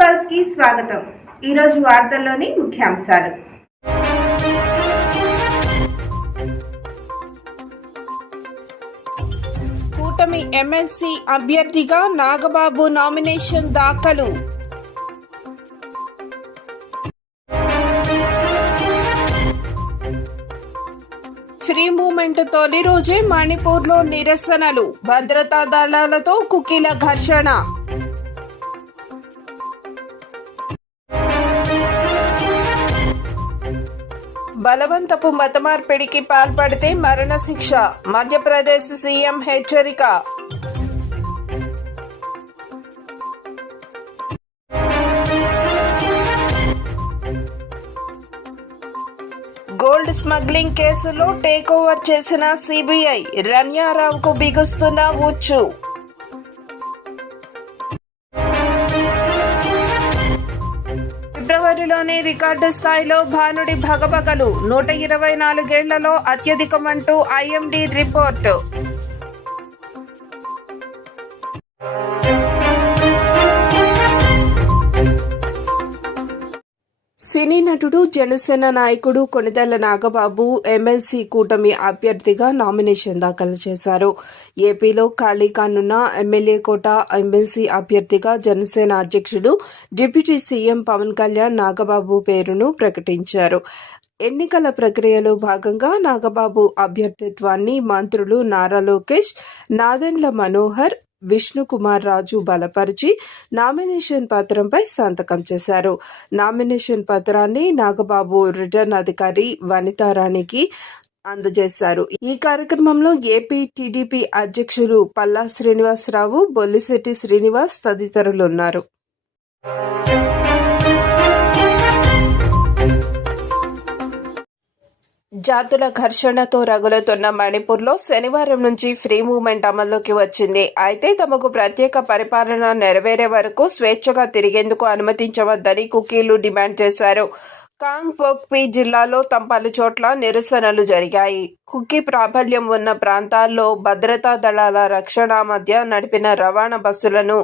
పల్స్కి స్వాగతం. ఈరోజు వార్తల్లోని ముఖ్యాంశాలు. కూటమి ఎమ్మెల్సీ అభ్యర్థిగా నాగబాబు నామినేషన్ దాఖలు. ఫ్రీ మూమెంట్ తొలి రోజే మణిపూర్లో నిరసనలు. భద్రతా దళాలతో కుకీల ఘర్షణ. బలవంతపు మతమార్పిడికి పాల్పడితే మరణశిక్ష. మధ్యప్రదేశ్ సీఎం హెచ్చరిక. గోల్డ్ స్మగ్లింగ్ కేసులో టేక్ ఓవర్ చేసిన సిబిఐ రన్యారావుకు బిగుస్తున్న ఉచ్చు ఫిబ్రవరిలోనే రికార్డు స్థాయిలో భానుడి భగభగలు. నూట ఇరవై నాలుగేళ్ళలో అత్యధికమంటూ ఐఎండీ రిపోర్టు. సినీ నటుడు జనసేన నాయకుడు కొనిదెల నాగబాబు ఎమ్మెల్సీ కూటమి అభ్యర్థిగా నామినేషన్ దాఖలు చేశారు. ఏపీలో ఖాళీ కానున్న ఎమ్మెల్యే కోట ఎమ్మెల్సీ అభ్యర్థిగా జనసేన అధ్యక్షుడు డిప్యూటీ సీఎం పవన్ కళ్యాణ్ నాగబాబు పేరును ప్రకటించారు. ఎన్నికల ప్రక్రియలో భాగంగా నాగబాబు అభ్యర్థిత్వాన్ని మంత్రులు నారా లోకేష్ నాదెండ్ల మనోహర్ విష్ణుకుమార్ రాజు బలపరిచి నామినేషన్ పత్రంపై సంతకం చేశారు. నామినేషన్ పత్రాన్ని నాగబాబు రిటర్న్ అధికారి వనితారాణికి అందజేశారు. ఈ కార్యక్రమంలో ఏపీ టీడీపీ అధ్యక్షులు పల్లా శ్రీనివాసరావు బొల్లిశెట్టి శ్రీనివాస్ తదితరులున్నారు. జాతుల ఘర్షణతో రగులుతున్న మణిపూర్లో శనివారం నుంచి ఫ్రీ మూవ్మెంట్ అమల్లోకి వచ్చింది. అయితే తమకు ప్రత్యేక పరిపాలన నెరవేరే వరకు స్వేచ్ఛగా తిరిగేందుకు అనుమతించవద్దని కుకీలు డిమాండ్ చేశారు. కాంగ్పోక్పి జిల్లాలో తమ పలు చోట్ల నిరసనలు జరిగాయి. కుకీ ప్రాబల్యం ఉన్న ప్రాంతాల్లో భద్రతా దళాల రక్షణ మధ్య నడిపిన రవాణా బస్సులను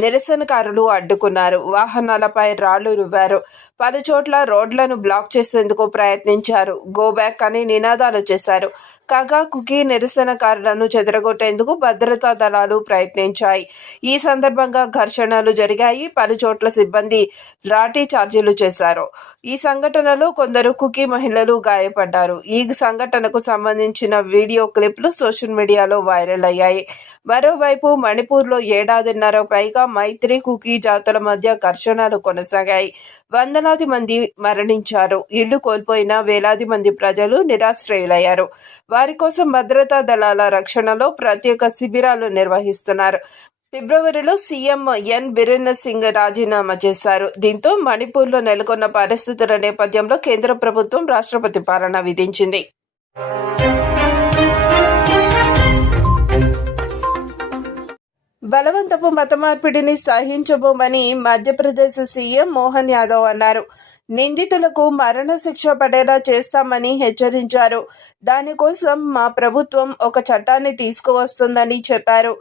నిరసనకారులు అడ్డుకున్నారు. వాహనాలపై రాళ్ళు రువ్వారు. పలు చోట్ల రోడ్లను బ్లాక్ చేసేందుకు ప్రయత్నించారు. గో బ్యాక్ అని నినాదాలు చేశారు. కాగా కుకీ నిరసనకారులను చెదరగొట్టేందుకు భద్రతా దళాలు ప్రయత్నించాయి. ఈ సందర్భంగా ఘర్షణలు జరిగాయి. పలు చోట్ల సిబ్బంది లాఠీ చార్జీలు చేశారు. ఈ సంఘటనలో కొందరు కుకీ మహిళలు గాయపడ్డారు. ఈ సంఘటనకు సంబంధించిన వీడియో క్లిప్లు సోషల్ మీడియాలో వైరల్ అయ్యాయి. మరోవైపు మణిపూర్లో ఏడాదిన్నర పైగా మైత్రి కుకీ జాతుల మధ్య ఘర్షణలు కొనసాగాయి. వందలాది మంది మరణించారు. ఇళ్ళు కోల్పోయిన వేలాది మంది ప్రజలు నిరాశ్రయులయ్యారు. వారి కోసం భద్రతా దళాల రక్షణలో ప్రత్యేక శిబిరాలు నిర్వహిస్తున్నారు. ఫిబ్రవరిలో సీఎం ఎన్ బిరేన్ సింగ్ రాజీనామా చేశారు. దీంతో మణిపూర్లో నెలకొన్న పరిస్థితుల నేపథ్యంలో కేంద్ర ప్రభుత్వం రాష్ట్రపతి పాలన విధించింది. బలవంతపు మత మార్పిడిని సహించబోమని మధ్యప్రదేశ్ సీఎం మోహన్ యాదవ్ అన్నారు. నిందితులకు మరణశిక్ష పడేలా చేస్తామని హెచ్చరించారు. దానికోసం మా ప్రభుత్వం ఒక చట్టాన్ని తీసుకువస్తుందని చెప్పారు.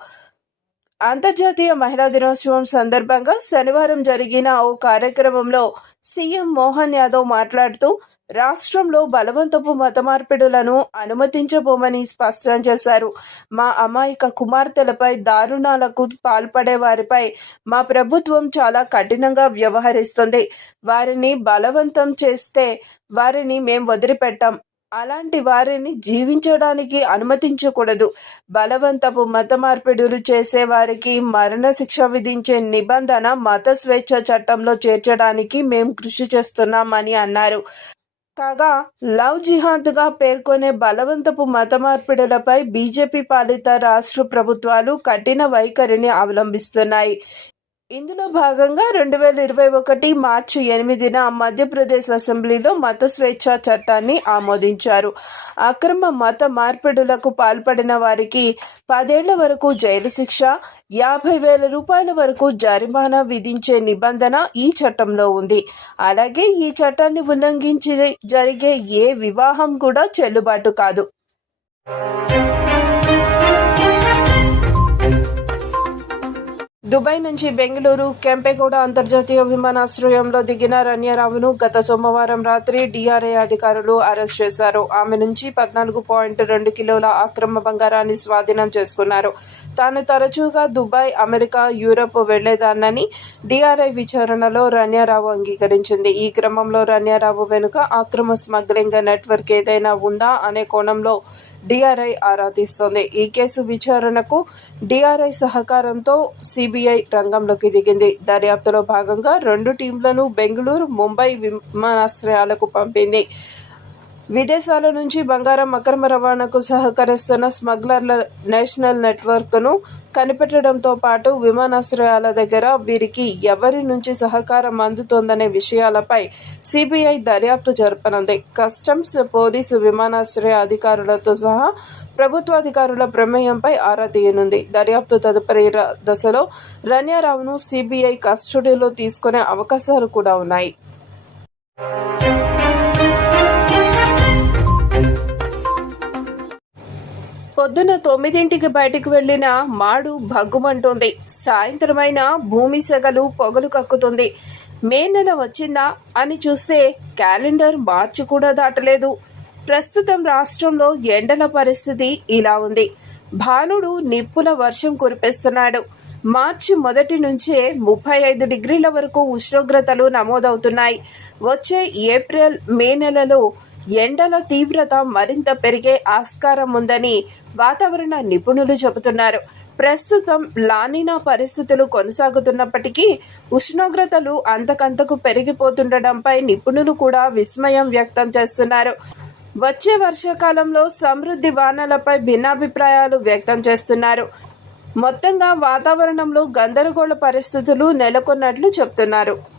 అంతర్జాతీయ మహిళా దినోత్సవం సందర్భంగా శనివారం జరిగిన ఓ కార్యక్రమంలో సీఎం మోహన్ యాదవ్ మాట్లాడుతూ రాష్ట్రంలో బలవంతపు మత మార్పిడులను అనుమతించబోమని స్పష్టం చేశారు. మా అమాయక కుమార్తెలపై దారుణాలకు పాల్పడే వారిపై మా ప్రభుత్వం చాలా కఠినంగా వ్యవహరిస్తుంది. వారిని బలవంతం చేస్తే వారిని మేం వదిలిపెట్టాం. అలాంటి వారిని జీవించడానికి అనుమతించకూడదు. బలవంతపు మత మార్పిడులు చేసే వారికి మరణశిక్ష విధించే నిబంధన మత స్వేచ్ఛ చట్టంలో చేర్చడానికి మేము కృషి చేస్తున్నామని అన్నారు. కాగా లవ్ జిహాద్గా పేర్కొనే బలవంతపు మత మార్పిడులపై బీజేపీ పాలిత రాష్ట్ర ప్రభుత్వాలు కఠిన వైఖరిని అవలంబిస్తున్నాయి. ఇందులో భాగంగా రెండు వేల ఇరవై ఒకటి మార్చి ఎనిమిదిన మధ్యప్రదేశ్ అసెంబ్లీలో మత స్వేచ్ఛ చట్టాన్ని ఆమోదించారు. అక్రమ మత మార్పిడులకు పాల్పడిన వారికి పదేళ్ళ వరకు జైలు శిక్ష యాభై వేల రూపాయల వరకు జరిమానా విధించే నిబంధన ఈ చట్టంలో ఉంది. అలాగే ఈ చట్టాన్ని ఉల్లంఘించి జరిగే ఏ వివాహం కూడా చెల్లుబాటు కాదు. దుబాయ్ నుంచి బెంగళూరు కెంపెగౌడ అంతర్జాతీయ విమానాశ్రయంలో దిగిన రన్యారావును గత సోమవారం రాత్రి డిఆర్ఐ అధికారులు అరెస్ట్ చేశారు. ఆమె నుంచి పద్నాలుగు పాయింట్ రెండు కిలోల అక్రమ బంగారాన్ని స్వాధీనం చేసుకున్నారు. తాను తరచుగా దుబాయ్ అమెరికా యూరప్ వెళ్ళేదాన్నని డిఆర్ఐ విచారణలో రన్యారావు అంగీకరించింది. ఈ క్రమంలో రన్యారావు వెనుక అక్రమ స్మగ్లింగ్ నెట్వర్క్ ఏదైనా ఉందా అనే కోణంలో డిఆర్ఐ ఆరా తీస్తోంది. ఈ కేసు విచారణకు డిఆర్ఐ సహకారంతో సిబిఐ రంగంలోకి దిగింది. దర్యాప్తులో భాగంగా రెండు టీంలను బెంగళూరు ముంబై విమానాశ్రయాలకు పంపింది. విదేశాల నుంచి బంగారం అక్రమ రవాణాకు సహకరిస్తున్న స్మగ్లర్ల నేషనల్ నెట్వర్క్ను కనిపెట్టడంతో పాటు విమానాశ్రయాల దగ్గర వీరికి ఎవరి నుంచి సహకారం అందుతోందనే విషయాలపై సిబిఐ దర్యాప్తు జరపనుంది. కస్టమ్స్ పోలీసు విమానాశ్రయ అధికారులతో సహా ప్రభుత్వాధికారుల ప్రమేయంపై ఆరా తీయనుంది. దర్యాప్తు తదుపరి దశలో రన్యారావును సిబిఐ కస్టడీలో తీసుకునే అవకాశాలు కూడా ఉన్నాయి. పొద్దున తొమ్మిదింటికి బయటకు వెళ్ళిన మాడు భగ్గుమంటోంది. సాయంత్రమైన భూమి సెగలు పొగలు కక్కుతుంది. మే నెల వచ్చిందా అని చూస్తే క్యాలెండర్ మార్చి కూడా దాటలేదు. ప్రస్తుతం రాష్ట్రంలో ఎండల పరిస్థితి ఇలా ఉంది. భానుడు నిప్పుల వర్షం కురిపిస్తున్నాడు. మార్చి మొదటి నుంచే ముప్పై ఐదు డిగ్రీల వరకు ఉష్ణోగ్రతలు నమోదవుతున్నాయి. వచ్చే ఏప్రిల్ మే నెలలో ఎండల తీవ్రత మరింత పెరిగే ఆస్కారం ఉందని వాతావరణ నిపుణులు చెబుతున్నారు. ప్రస్తుతం లానినా పరిస్థితులు కొనసాగుతున్నప్పటికీ ఉష్ణోగ్రతలు అంతకంతకు పెరిగిపోతుండటంపై నిపుణులు కూడా విస్మయం వ్యక్తం చేస్తున్నారు. వచ్చే వర్షాకాలంలో సమృద్ధి వానలపై భిన్నాభిప్రాయాలు వ్యక్తం చేస్తున్నారు. మొత్తంగా వాతావరణంలో గందరగోళ పరిస్థితులు నెలకొన్నట్లు చెప్తున్నారు